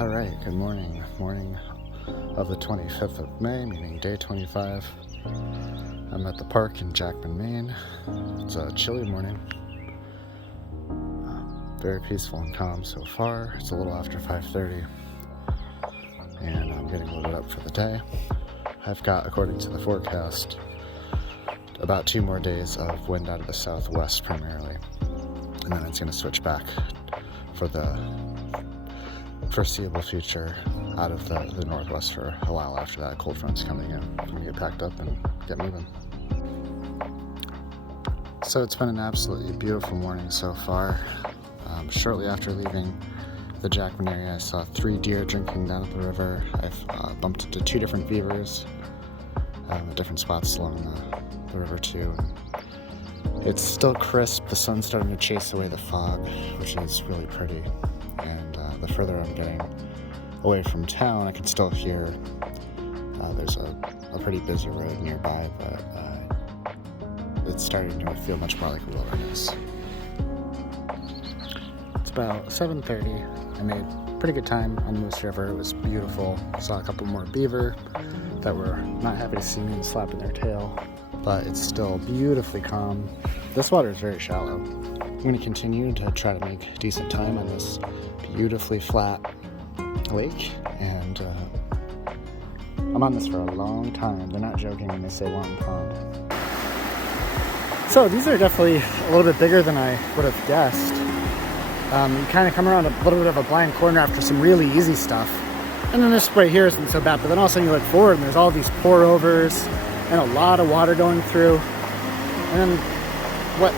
All right, good morning. Morning of the 25th of May, meaning day 25. I'm at the park in Jackman, Maine. It's a chilly morning. Very peaceful and calm so far. It's a little after 5:30, and I'm getting loaded up for the day. I've got, according to the forecast, about 2 more days of wind out of the southwest primarily, and then it's going to switch back for the foreseeable future out of the northwest for a while after that. Cold front's coming in. I'm gonna get packed up and get moving. So it's been an absolutely beautiful morning so far. Shortly after leaving the Jackman area, I saw 3 deer drinking down at the river. I've bumped into 2 different beavers at different spots along the river too. It's still crisp. The sun's starting to chase away the fog, which is really pretty. And the further I'm getting away from town, I can still hear there's a pretty busy road nearby, but it's starting to feel much more like a wilderness. It's about 7:30. I made pretty good time on the Moose River. It was beautiful. Saw a couple more beaver that were not happy to see me and slapping their tail, but it's still beautifully calm. This water is very shallow. I'm going to continue to try to make decent time on this beautifully flat lake, and I'm on this for a long time. They're not joking when they say long pond. So these are definitely a little bit bigger than I would have guessed. You kind of come around a little bit of a blind corner after some really easy stuff, and then this right here isn't so bad, but then all of a sudden you look forward and there's all these pour overs and a lot of water going through, and then what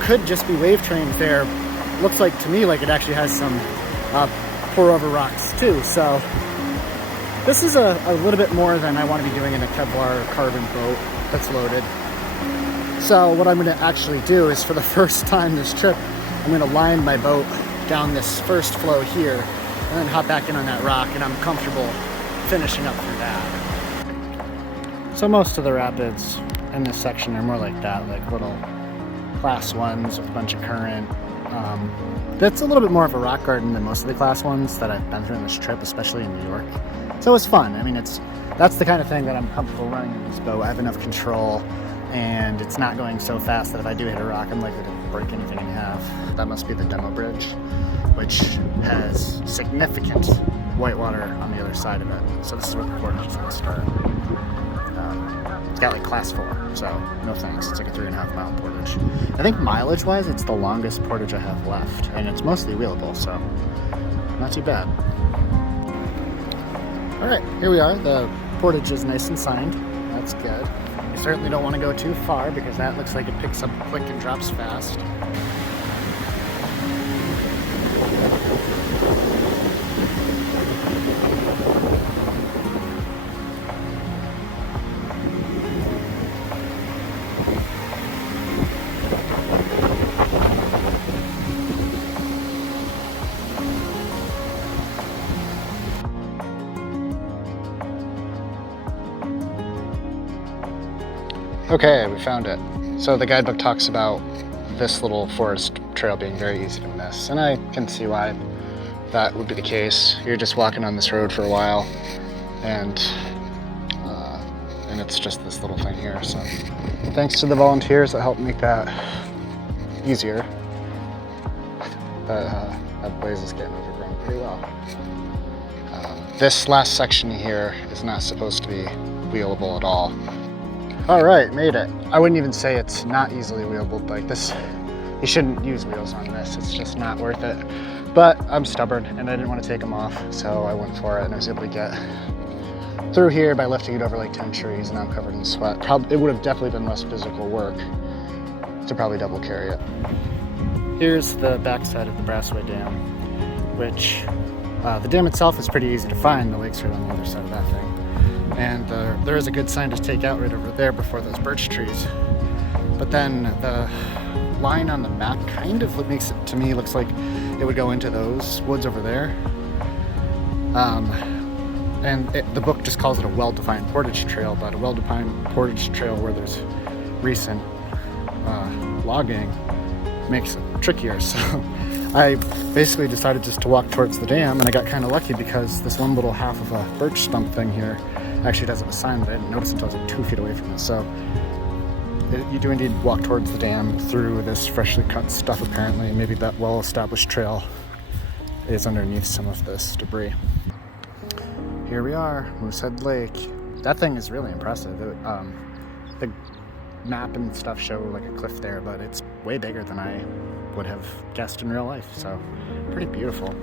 could just be wave trains there looks like to me like it actually has some pour over rocks too. So this is a little bit more than I want to be doing in a Kevlar carbon boat that's loaded. So what I'm going to actually do is, for the first time this trip, I'm going to line my boat down this first flow here and then hop back in on that rock, and I'm comfortable finishing up through that. So most of the rapids in this section are more like that, like little class 1s with a bunch of current. That's a little bit more of a rock garden than most of the class 1s that I've been through on this trip, especially in New York. So it's fun. I mean, that's the kind of thing that I'm comfortable running in this boat. I have enough control, and it's not going so fast that if I do hit a rock, I'm likely to break anything in half. That must be the demo bridge, which has significant whitewater on the other side of it. So this is where the portage is going to start. It's got like class 4, so no thanks. It's like a 3.5 mile portage. I think mileage wise, it's the longest portage I have left, and it's mostly wheelable, so not too bad. All right, here we are. The portage is nice and signed. That's good. You certainly don't want to go too far because that looks like it picks up quick and drops fast. Okay, we found it. So the guidebook talks about this little forest trail being very easy to miss, and I can see why that would be the case. You're just walking on this road for a while, and it's just this little thing here. So thanks to the volunteers that helped make that easier. That blaze is getting overgrown pretty well. This last section here is not supposed to be wheelable at all. All right, made it. I wouldn't even say it's not easily wheelable. Like this, you shouldn't use wheels on this. It's just not worth it. But I'm stubborn and I didn't want to take them off, so I went for it, and I was able to get through here by lifting it over like 10 trees, and I'm covered in sweat. It would have definitely been less physical work to probably double carry it. Here's the backside of the Brassway Dam, which the dam itself is pretty easy to find. The lake's right on the other side of that thing. And there is a good sign to take out right over there before those birch trees. But then the line on the map kind of makes it, to me, looks like it would go into those woods over there. And the book just calls it a well-defined portage trail, but a well-defined portage trail where there's recent logging makes it trickier. So I basically decided just to walk towards the dam, and I got kind of lucky because this one little half of a birch stump thing here actually does have a sign that I didn't notice until I was like 2 feet away from it. So you do indeed walk towards the dam through this freshly cut stuff apparently. Maybe that well-established trail is underneath some of this debris. Here we are, Moosehead Lake. That thing is really impressive. The map and stuff show like a cliff there, but it's way bigger than I would have guessed in real life, so pretty beautiful.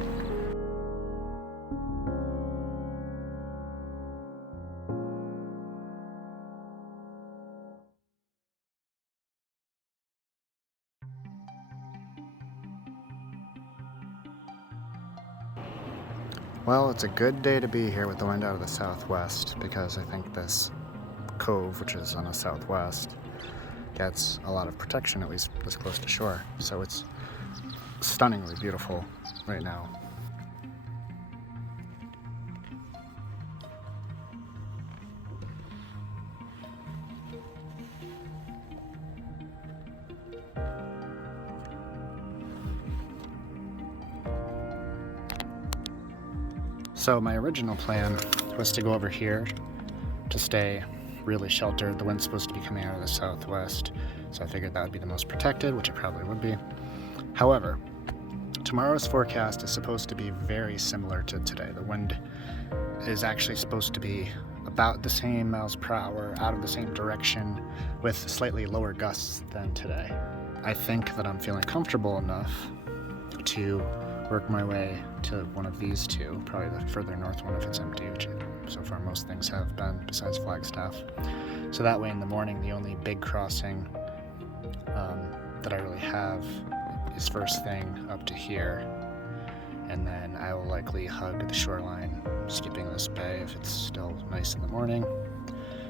Well, it's a good day to be here with the wind out of the southwest, because I think this cove, which is on the southwest, gets a lot of protection, at least this close to shore. So it's stunningly beautiful right now. So my original plan was to go over here to stay really sheltered. The wind's supposed to be coming out of the southwest, so I figured that would be the most protected, which it probably would be. However, tomorrow's forecast is supposed to be very similar to today. The wind is actually supposed to be about the same miles per hour, out of the same direction, with slightly lower gusts than today. I think that I'm feeling comfortable enough to work my way to one of these two, probably the further north one if it's empty, which so far most things have been, besides Flagstaff. So that way in the morning, the only big crossing that I really have is first thing up to here, and then I will likely hug the shoreline, skipping this bay if it's still nice in the morning,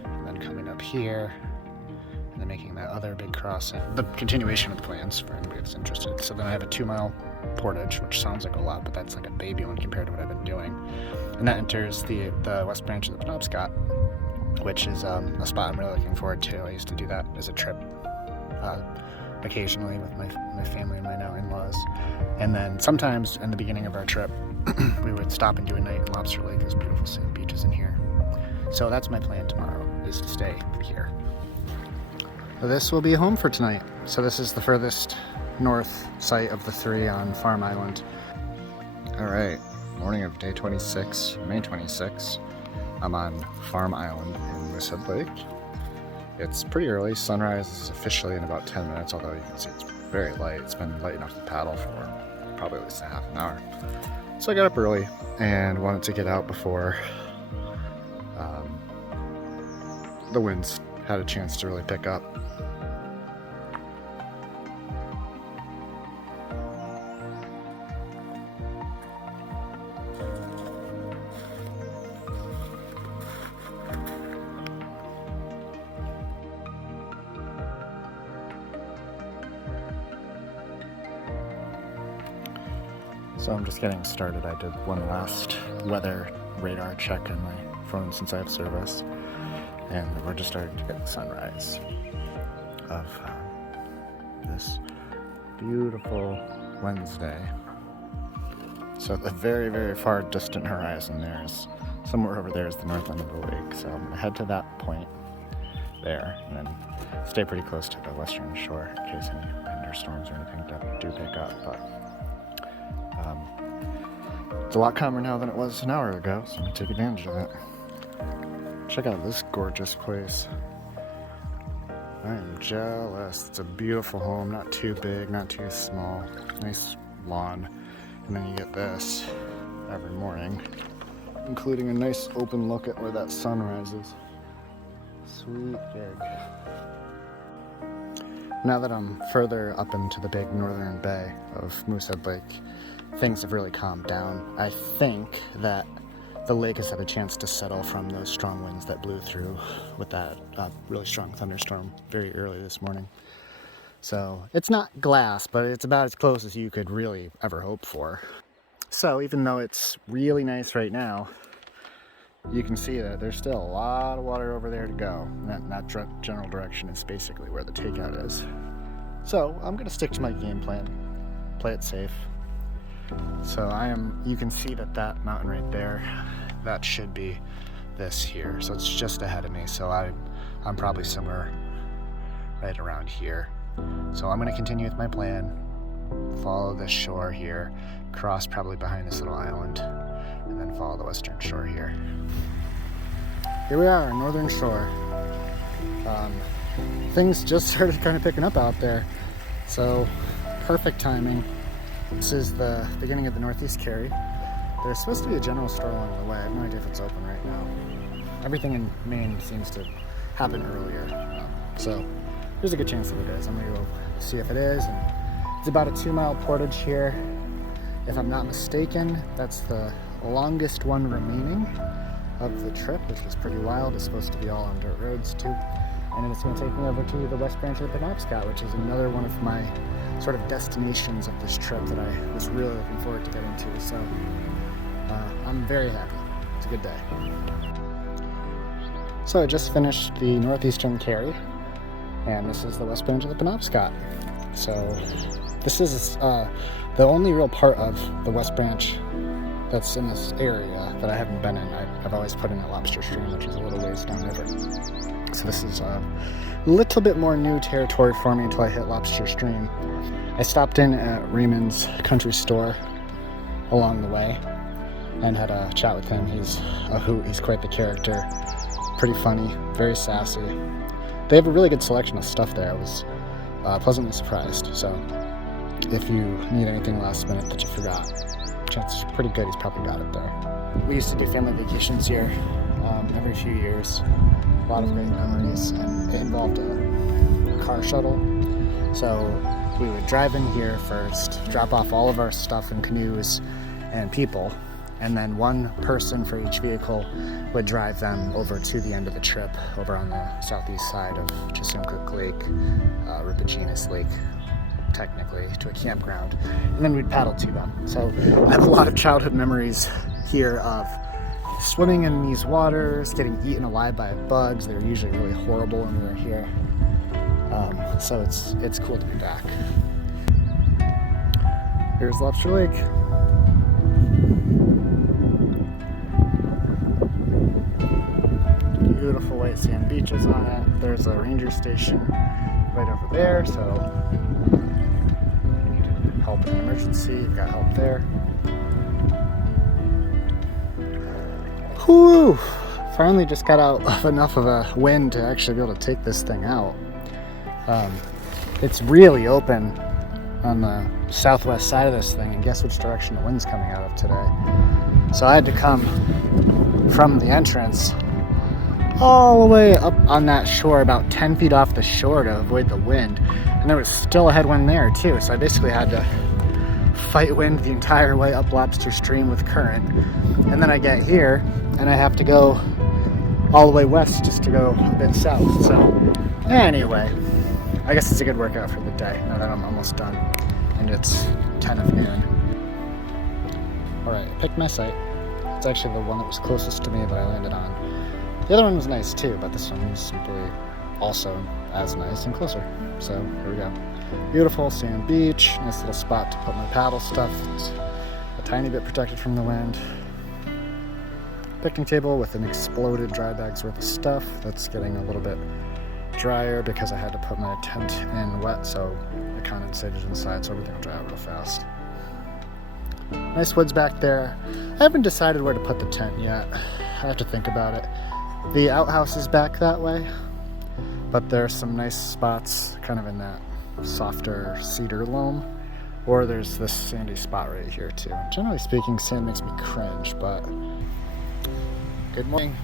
and then coming up here, and then making that other big crossing. The continuation of the plans for anybody that's interested. So then I have a 2-mile portage, which sounds like a lot, but that's like a baby one compared to what I've been doing. And that enters the west branch of the Penobscot, which is a spot I'm really looking forward to. I used to do that as a trip occasionally with my family and my now in-laws. And then sometimes in the beginning of our trip, we would stop and do a night in Lobster Lake. There's beautiful sand beaches in here. So that's my plan tomorrow, is to stay here. This will be home for tonight. So this is the furthest north site of the 3 on Farm Island. All right, morning of day 26, May 26. I'm on Farm Island in Moosehead Lake. It's pretty early. Sunrise is officially in about 10 minutes, although you can see it's very light. It's been light enough to paddle for probably at least a half an hour. So I got up early and wanted to get out before the winds had a chance to really pick up. So I'm just getting started. I did one last weather radar check on my phone since I have service, and we're just starting to get the sunrise of this beautiful Wednesday. So the very, very far distant horizon there is somewhere over there is the north end of the lake. So I'm gonna head to that point there and then stay pretty close to the western shore in case any thunderstorms or anything do pick up. But it's a lot calmer now than it was an hour ago, so I'm gonna take advantage of it. Check out this gorgeous place. I am jealous. It's a beautiful home, not too big, not too small. Nice lawn. And then you get this every morning, including a nice open look at where that sun rises. Sweet gig. Now that I'm further up into the big northern bay of Moosehead Lake, things have really calmed down. I think that the lake has had a chance to settle from those strong winds that blew through with that really strong thunderstorm very early this morning. So it's not glass, but it's about as close as you could really ever hope for. So even though it's really nice right now, you can see that there's still a lot of water over there to go. And that general direction is basically where the takeout is. So I'm gonna stick to my game plan, play it safe, So you can see that mountain right there, that should be this here. So it's just ahead of me. So I'm probably somewhere right around here. So I'm gonna continue with my plan, follow this shore here, cross probably behind this little island, and then follow the western shore here. Here we are, northern shore. Things just started kind of picking up out there. So perfect timing. This is the beginning of the Northeast Carry. There's supposed to be a general store along the way. I have no idea if it's open right now. Everything in Maine seems to happen earlier. So there's a good chance that it is. I'm gonna go see if it is. And it's about a 2-mile portage here. If I'm not mistaken, that's the longest one remaining of the trip, which is pretty wild. It's supposed to be all on dirt roads too. And then it's gonna take me over to the west branch of the Penobscot, which is another one of my sort of destinations of this trip that I was really looking forward to getting to. So I'm very happy. It's a good day. So I just finished the northeastern carry, and this is the west branch of the Penobscot. So this is the only real part of the west branch that's in this area that I haven't been in. I've always put in at Lobster Stream, which is a little ways downriver. So this is a little bit more new territory for me until I hit Lobster Stream. I stopped in at Raymond's country store along the way and had a chat with him. He's a hoot, he's quite the character, pretty funny, very sassy. They have a really good selection of stuff there. I was pleasantly surprised. So if you need anything last minute that you forgot, chances are pretty good he's probably got it there. We used to do family vacations here every few years. A lot of great memories, and it involved a car shuttle. So we would drive in here first, drop off all of our stuff in canoes and people, and then one person for each vehicle would drive them over to the end of the trip, over on the southeast side of Chesuncook Lake, Ripigenis Lake, technically, to a campground, and then we'd paddle to them. So I have a lot of childhood memories here of swimming in these waters, getting eaten alive by bugs. They're usually really horrible when we were here. So it's cool to be back. Here's Lobster Lake. Beautiful white sand beaches on it. There's a ranger station right over there, so if you need help in an emergency, you've got help there. Whew! Finally just got out of enough of a wind to actually be able to take this thing out. It's really open on the southwest side of this thing, and guess which direction the wind's coming out of today. So I had to come from the entrance all the way up on that shore, about 10 feet off the shore, to avoid the wind. And there was still a headwind there too, so I basically had to fight wind the entire way up Lobster Stream with current. And then I get here and I have to go all the way west just to go a bit south. So anyway, I guess it's a good workout for the day now that I'm almost done and it's 10 of noon. Alright, I picked my site. It's actually the one that was closest to me that I landed on. The other one was nice too, but this one was simply also as nice and closer. So here we go. Beautiful sand beach, nice little spot to put my paddle stuff. It's a tiny bit protected from the wind. Picnic table with an exploded dry bag's worth of stuff. That's getting a little bit drier because I had to put my tent in wet, so it condensated inside, so everything will dry out real fast. Nice woods back there. I haven't decided where to put the tent yet. I have to think about it. The outhouse is back that way, but there are some nice spots kind of in that softer cedar loam, or there's this sandy spot right here too. Generally speaking, sand makes me cringe, but good morning,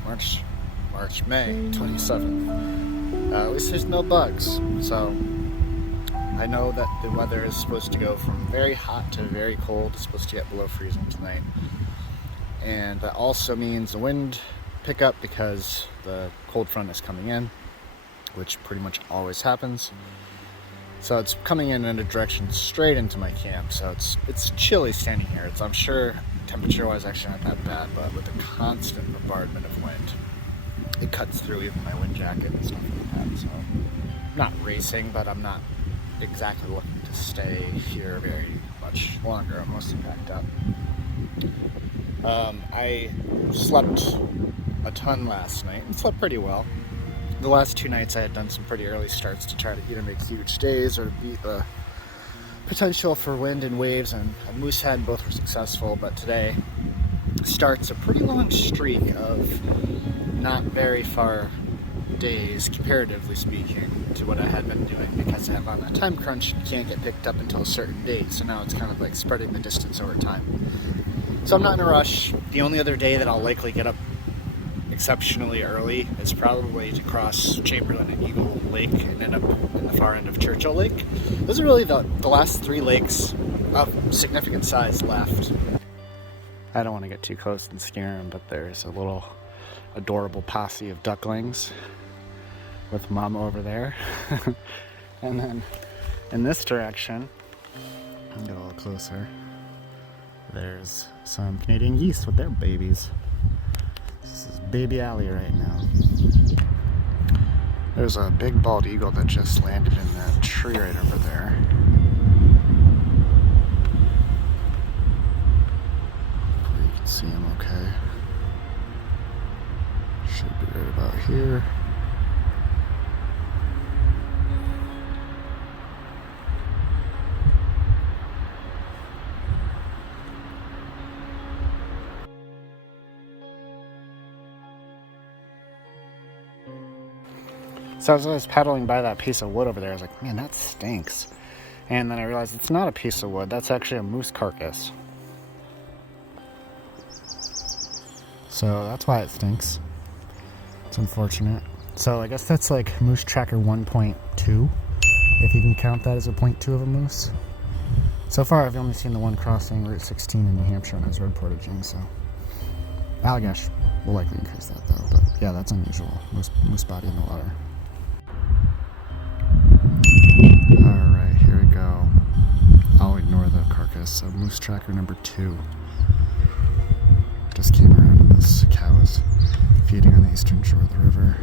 May 27th. At least there's no bugs, so I know that the weather is supposed to go from very hot to very cold. It's supposed to get below freezing tonight, and that also means the wind pick up because the cold front is coming in, which pretty much always happens. So it's coming in a direction straight into my camp, so it's chilly standing here. I'm sure temperature-wise actually not that bad, but with a constant bombardment of wind, it cuts through even my wind jacket and stuff like that. So I'm not racing, but I'm not exactly looking to stay here very much longer. I'm mostly packed up. I slept a ton last night and slept pretty well. The last 2 nights I had done some pretty early starts to try to either make huge days or beat the potential for wind and waves, and Moosehead, both were successful, but today starts a pretty long streak of not very far days, comparatively speaking, to what I had been doing, because I'm on a time crunch and can't get picked up until a certain date, so now it's kind of like spreading the distance over time. So I'm not in a rush. The only other day that I'll likely get up exceptionally early is probably to cross Chamberlain and Eagle Lake and end up in the far end of Churchill Lake. Those are really the last 3 lakes of significant size left. I don't want to get too close and scare them, but there's a little adorable posse of ducklings with Mama over there. And then in this direction, I'll get a little closer, there's some Canadian geese with their babies. This is Baby Alley right now. There's a big bald eagle that just landed in that tree right over there. Hopefully you can see him okay. Should be right about here. So as I was paddling by that piece of wood over there, I was like, man, that stinks. And then I realized it's not a piece of wood, that's actually a moose carcass. So that's why it stinks. It's unfortunate. So I guess that's like moose tracker 1.2, if you can count that as a 0.2 of a moose. So far I've only seen the one crossing Route 16 in New Hampshire when I was road portaging, so Allagash will likely increase that though, but yeah, that's unusual. Moose body in the water. Alright, here we go. I'll ignore the carcass. So moose tracker number 2 just came around, and this cow is feeding on the eastern shore of the river.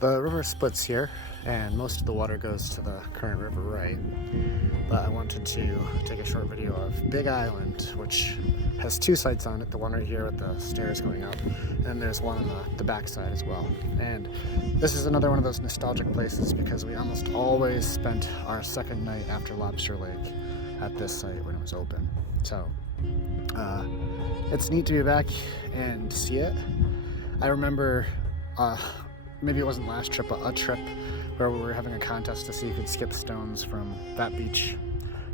The river splits here, and most of the water goes to the current river right. But I wanted to take a short video of Big Island, which has 2 sites on it, the one right here with the stairs going up, and there's one on the backside as well. And this is another one of those nostalgic places because we almost always spent our second night after Lobster Lake at this site when it was open. So it's neat to be back and see it. I remember maybe it wasn't last trip, but a trip where we were having a contest to see who could skip stones from that beach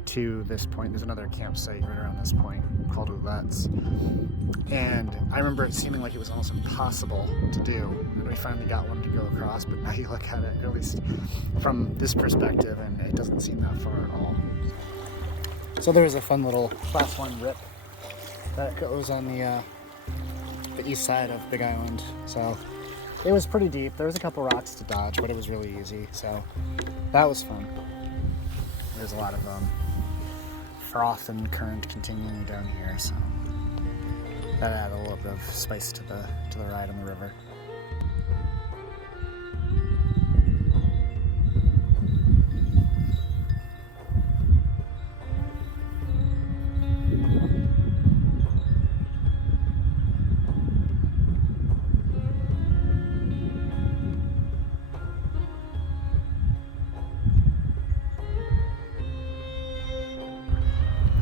to this point. There's another campsite right around this point called Oulette's. And I remember it seeming like it was almost impossible to do. And we finally got one to go across, but now you look at it, at least from this perspective, and it doesn't seem that far at all. So there's a fun little class 1 rip that goes on the east side of Big Island. So it was pretty deep. There was a couple rocks to dodge, but it was really easy. So that was fun. There's a lot of froth and current continuing down here, so that added a little bit of spice to the ride on the river.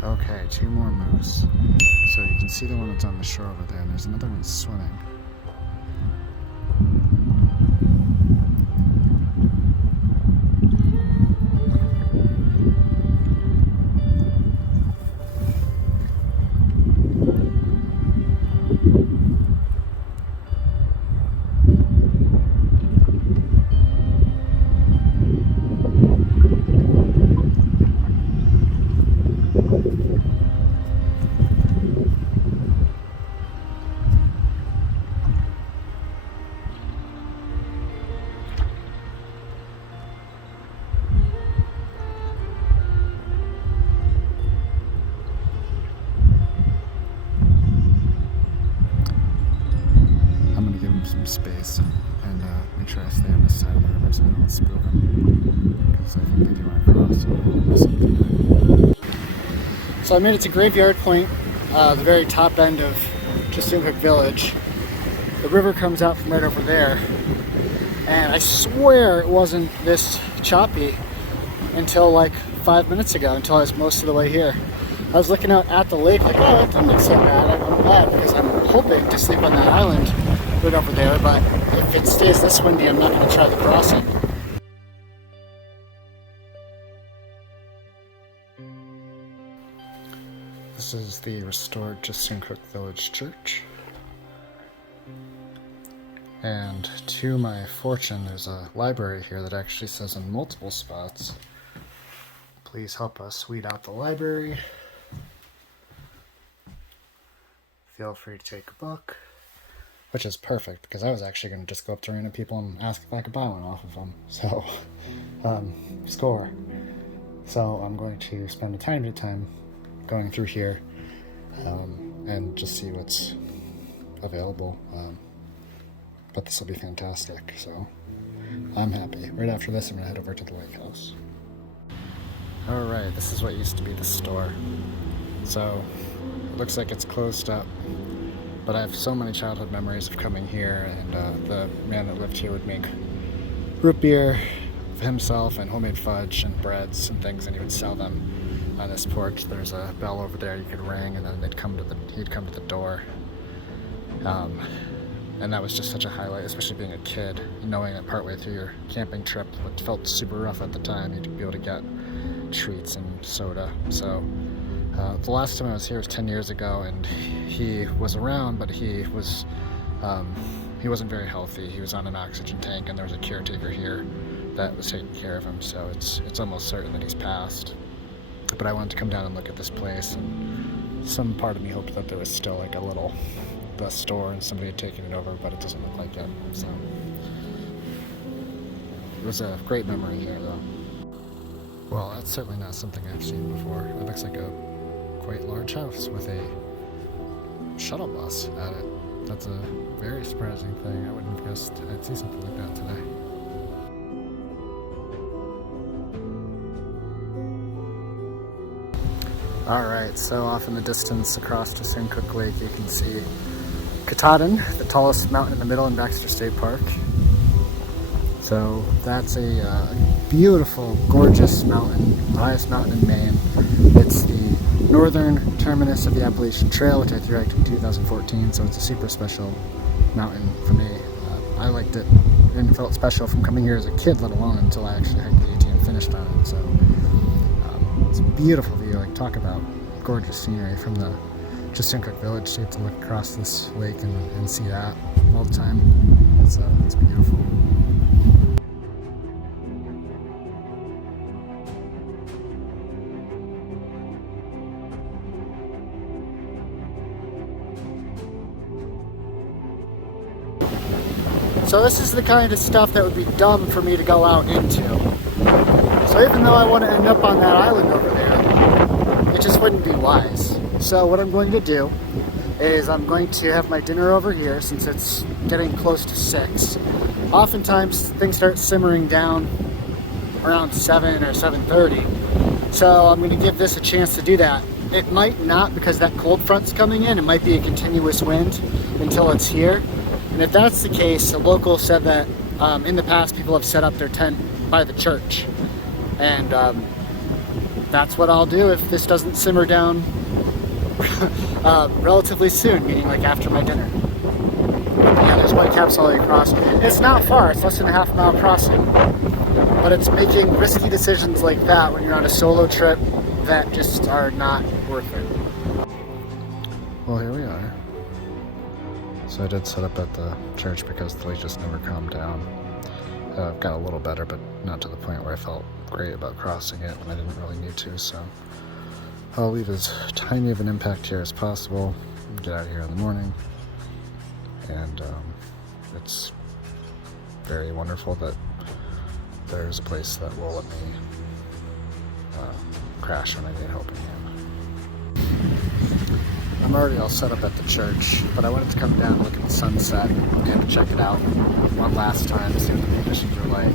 Okay, Alright, 2 more moose. So you can see the one that's on the shore over there, and there's another one swimming. Some space and make sure I stay on this side of the river so I don't spook them, because I think they do want to cross, so I don't want to miss them. So I made it to Graveyard Point, the very top end of Chesuncook Village. The river comes out from right over there, and I swear it wasn't this choppy until like 5 minutes ago, until I was most of the way here. I was looking out at the lake like, oh, it doesn't look so bad. I'm glad, because I'm hoping to sleep on that island right over there, but if it stays this windy, I'm not going to try the crossing. This is the restored Chesuncook Village Church. And to my fortune, there's a library here that actually says in multiple spots, please help us weed out the library. Feel free to take a book. Which is perfect, because I was actually going to just go up to random people and ask if I could buy one off of them. So, score. So I'm going to spend a tiny bit of time going through here and just see what's available. But this will be fantastic, so I'm happy. Right after this, I'm going to head over to the lake house. Alright, this is what used to be the store. So, it looks like it's closed up. But I have so many childhood memories of coming here, and the man that lived here would make root beer for himself and homemade fudge and breads and things, and he would sell them on this porch. There's a bell over there you could ring, and then he'd come to the door. And that was just such a highlight, especially being a kid, knowing that partway through your camping trip, it felt super rough at the time, you'd be able to get treats and soda. So the last time I was here was 10 years ago, and he was around, but he wasn't very healthy. He was on an oxygen tank, and there was a caretaker here that was taking care of him, so it's almost certain that he's passed. But I wanted to come down and look at this place, and some part of me hoped that there was still like the store and somebody had taken it over, but it doesn't look like it. So it was a great memory here, though. Well, that's certainly not something I've seen before. It looks like a quite large house with a shuttle bus at it. That's a very surprising thing. I wouldn't have guessed I'd see something like that today. Alright, so off in the distance across Chesuncook Lake you can see Katahdin, the tallest mountain in the middle in Baxter State Park. So that's a beautiful, gorgeous mountain, the highest mountain in Maine. It's the northern terminus of the Appalachian Trail, which I hiked in 2014, so it's a super special mountain for me. I liked it and felt special from coming here as a kid, let alone until I actually hiked the AT and finished on it. So it's a beautiful view. Like, talk about gorgeous scenery from the Chesuncook Village. So you get to look across this lake and see that all the time. It's beautiful. So this is the kind of stuff that would be dumb for me to go out into. So even though I want to end up on that island over there, it just wouldn't be wise. So what I'm going to do is I'm going to have my dinner over here since it's getting close to 6. Oftentimes things start simmering down around 7 or 7:30. So I'm going to give this a chance to do that. It might not, because that cold front's coming in. It might be a continuous wind until it's here. And if that's the case, a local said that in the past people have set up their tent by the church. And that's what I'll do if this doesn't simmer down relatively soon, meaning like after my dinner. Yeah, there's whitecaps all the way across. It's not far, it's less than a half-mile crossing. But it's making risky decisions like that when you're on a solo trip that just are not worth it. Well, here we are. So I did set up at the church because the lake just never calmed down. Got a little better, but not to the point where I felt great about crossing it when I didn't really need to, so I'll leave as tiny of an impact here as possible, get out of here in the morning, and it's very wonderful that there's a place that will let me crash when I need help again. I'm already all set up at the church, but I wanted to come down and look at the sunset and check it out one last time to see what the conditions are like.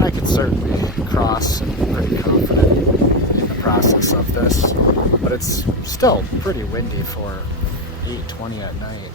I could certainly cross and be pretty confident in the process of this, but it's still pretty windy for 8:20 at night.